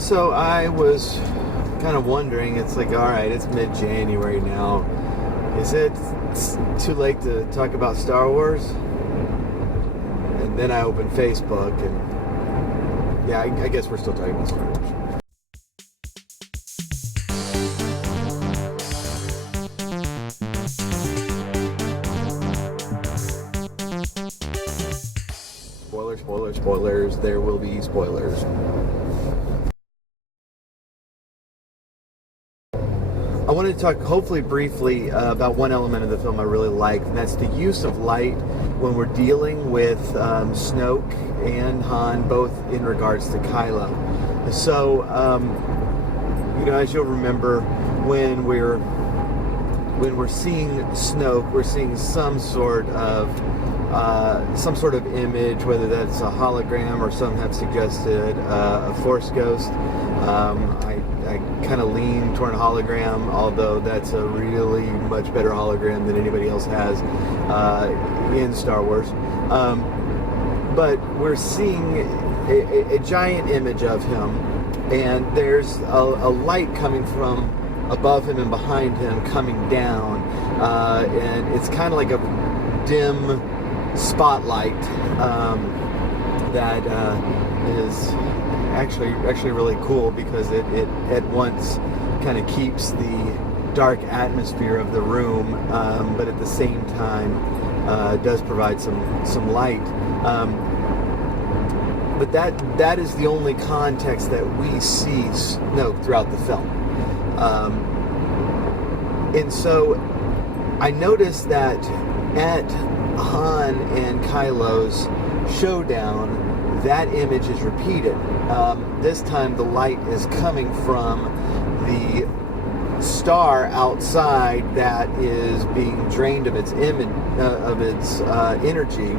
So I was kind of wondering, it's like, all right, it's mid-January now. Is it too late to talk about Star Wars? And then I opened Facebook, and yeah, I guess we're still talking about Star Wars. Spoilers, there will be spoilers. I wanted to talk, hopefully briefly, about one element of the film I really liked, and that's the use of light when we're dealing with Snoke and Han, both in regards to Kylo. So, as you'll remember, when we're seeing Snoke, we're seeing some sort of image, whether that's a hologram or some have suggested a Force ghost. I kind of lean toward a hologram, although that's a really much better hologram than anybody else has in Star Wars. But we're seeing a giant image of him, and there's a light coming from above him and behind him coming down, and it's kind of like a dim spotlight that is actually really cool, because it at once kind of keeps the dark atmosphere of the room, but at the same time does provide some light. But that is the only context that we see Snoke throughout the film. And so I noticed that at Han and Kylo's showdown, that image is repeated. This time the light is coming from the star outside that is being drained of its image, of its energy,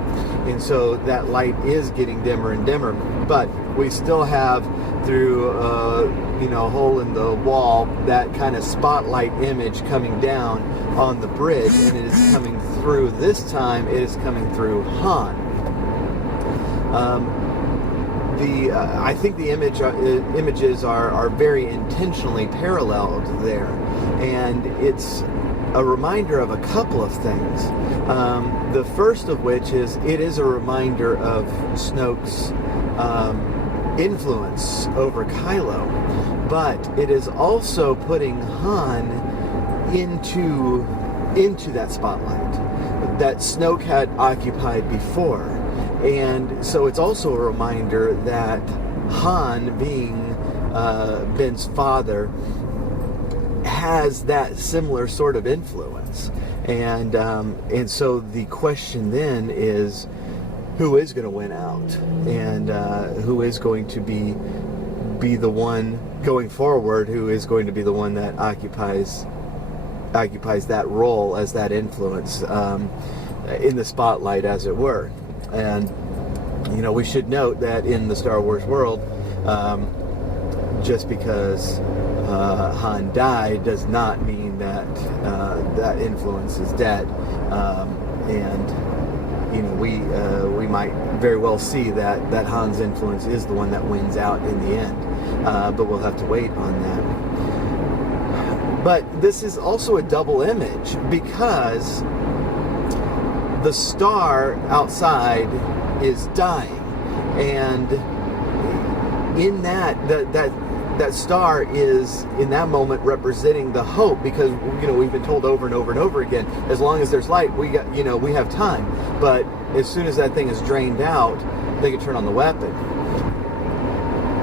and so that light is getting dimmer and dimmer. But we still have, through a hole in the wall, that kind of spotlight image coming down on the bridge, and it is coming through. This time, it is coming through Han. I think the images are very intentionally paralleled there, and it's a reminder of a couple of things. The first of which is it is a reminder of Snoke's influence over Kylo, but it is also putting Han into that spotlight that Snoke had occupied before. And so it's also a reminder that Han, being Ben's father, has that similar sort of influence. And so the question then is, who is going to win out, and who is going to be the one going forward, who is going to be the one that occupies that role as that influence in the spotlight, as it were. And we should note that in the Star Wars world, just because Han died does not mean that that influence is dead. And we might very well see that Han's influence is the one that wins out in the end. But we'll have to wait on that. But this is also a double image, because the star outside is dying, and in that star is in that moment representing the hope, because we've been told over and over and over again, as long as there's light, we have time. But as soon as that thing is drained out, they can turn on the weapon.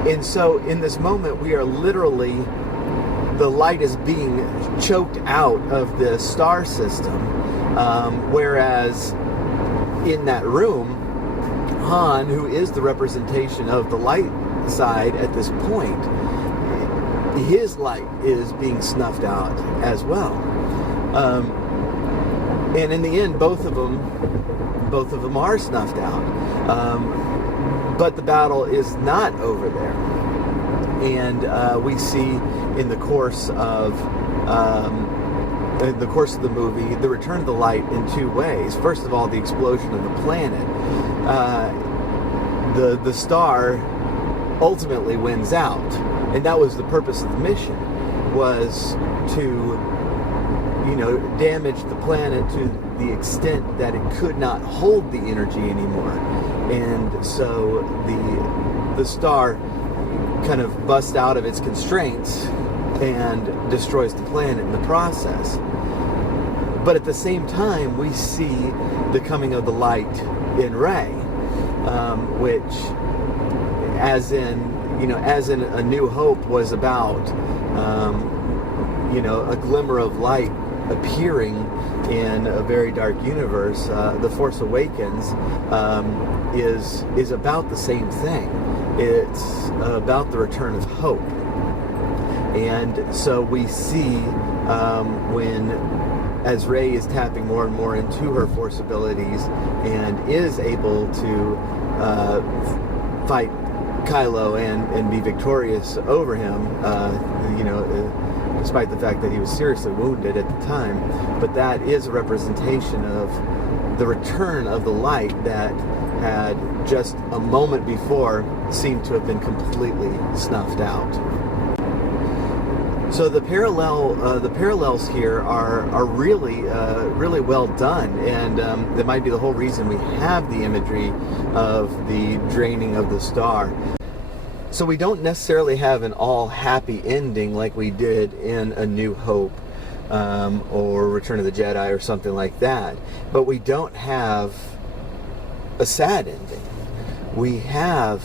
And so in this moment, we are literally, the light is being choked out of the star system, whereas in that room, Han, who is the representation of the light side at this point, his light is being snuffed out as well. And in the end, both of them are snuffed out. But the battle is not over there. And we see in the course of the movie, the return of the light in two ways. First of all, the explosion of the planet. The star ultimately wins out. And that was the purpose of the mission, was to, damage the planet to the extent that it could not hold the energy anymore. And so the star kind of busts out of its constraints and destroys the planet in the process. But at the same time, we see the coming of the light in Rey, which, as in A New Hope, was about, a glimmer of light appearing in a very dark universe. The Force Awakens is about the same thing. It's about the return of hope. And so we see as Rey is tapping more and more into her Force abilities and is able to fight Kylo and be victorious over him, despite the fact that he was seriously wounded at the time. But that is a representation of the return of the light that had just a moment before seemed to have been completely snuffed out. So the parallels here are really really well done, and that might be the whole reason we have the imagery of the draining of the star. So we don't necessarily have an all happy ending like we did in A New Hope or Return of the Jedi or something like that, but we don't have a sad ending. We have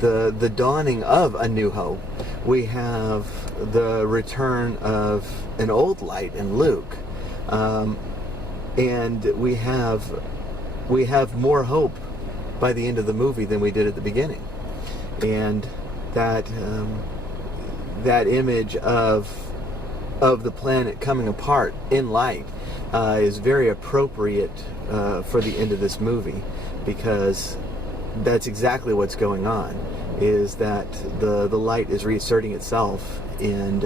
the dawning of A New Hope. We have the return of an old light in Luke, and we have more hope by the end of the movie than we did at the beginning. And that image of the planet coming apart in light is very appropriate for the end of this movie, because that's exactly what's going on, is that the light is reasserting itself in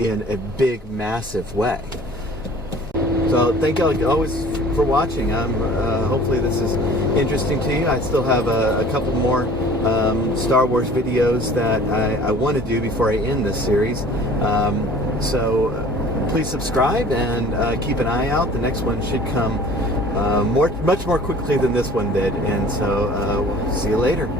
a big, massive way. So thank you always for watching. Hopefully this is interesting to you. I still have a couple more Star Wars videos that I want to do before I end this series. So please subscribe and keep an eye out. The next one should come much more quickly than this one did. And so we'll see you later.